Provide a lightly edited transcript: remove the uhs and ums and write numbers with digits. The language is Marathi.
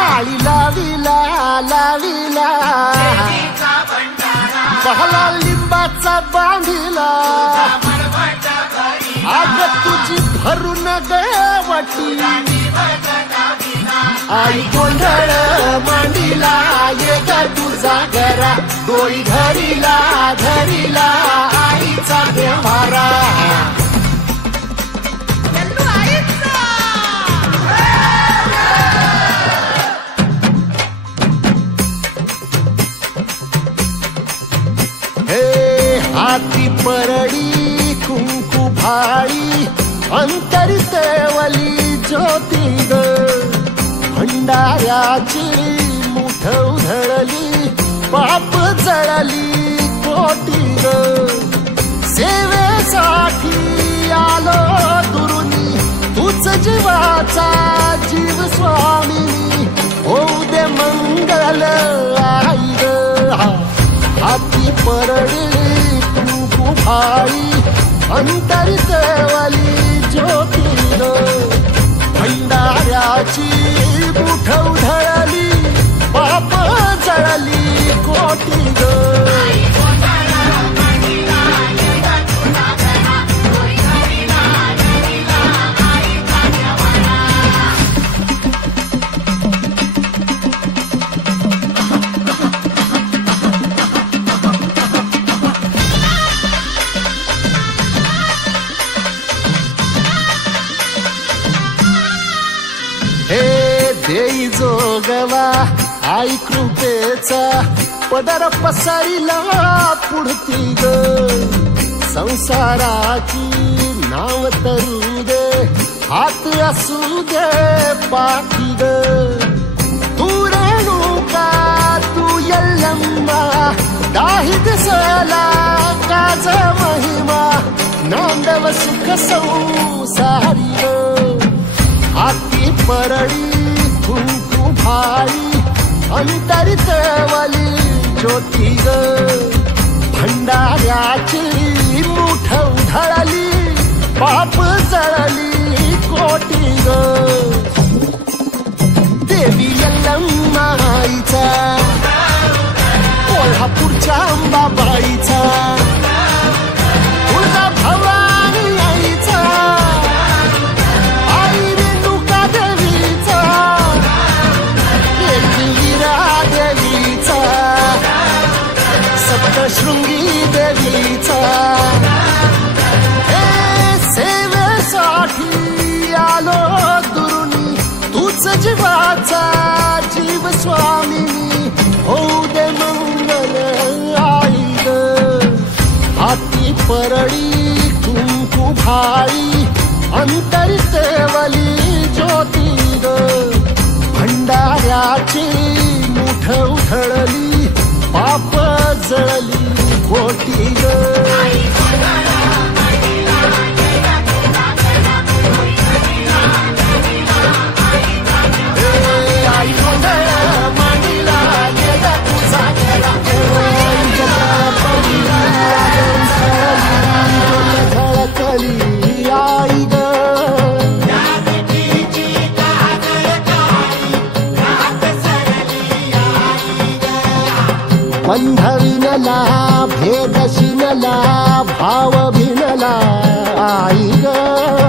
आळी लाविला लाविला पहला लिंबाचा बांधिला आग तुझी भरून गवटी आई गोंधळ मांडीला ये ग तुझा घरा डोळी धरीला धरीला आईचा देवारा हाती परडी कुंकू भाई अंतरितेवली ज्योती ग भंडाऱ्याची मुठ उधळली पाप जळली कोटी ग सेवेसाठी आलो दुरुनी तूच जीवाचा जीव स्वामी होऊ दे मंगल आई ग हाती परडी कुंकू भाई अंतरितेवली ज्योती ग भंडाऱ्याची मुठ उधळली पाप जळली कोटी ग देई जोगवा आई कृपेचा पदर पसरिला पुढती ग संसाराची नाव तरू दे हात असू दे पाठी ग तू रेणुका तू यल्लम्मा दाही दिसला काज महिमा नांदव सुख संसारी ग हाती परडी कुंकू भाई अंतरितेवली ज्योती ग भंडाऱ्याची मुठ उधळली पाप जळली कोटी ग देवी यल्लम्मा आईचा कोल्हापूरच्या अंबाबाईचा तुळजा भवानी आईचा शृंगी देवीचा सेवेसाठी आलो दुरुनी तूच जीवाचा जीव स्वामिनी होऊ दे मंगल आई ग हाती परडी कुंकू भाई अंतरितेवली ज्योती ग भंडाऱ्याची मुठ उधळली पाप जळली कोटी ग आई गोंधळ मांडीला गेला तुझा घरा झळकली आई ग बंध विनला भेद शिनला भाव भिनला आई ग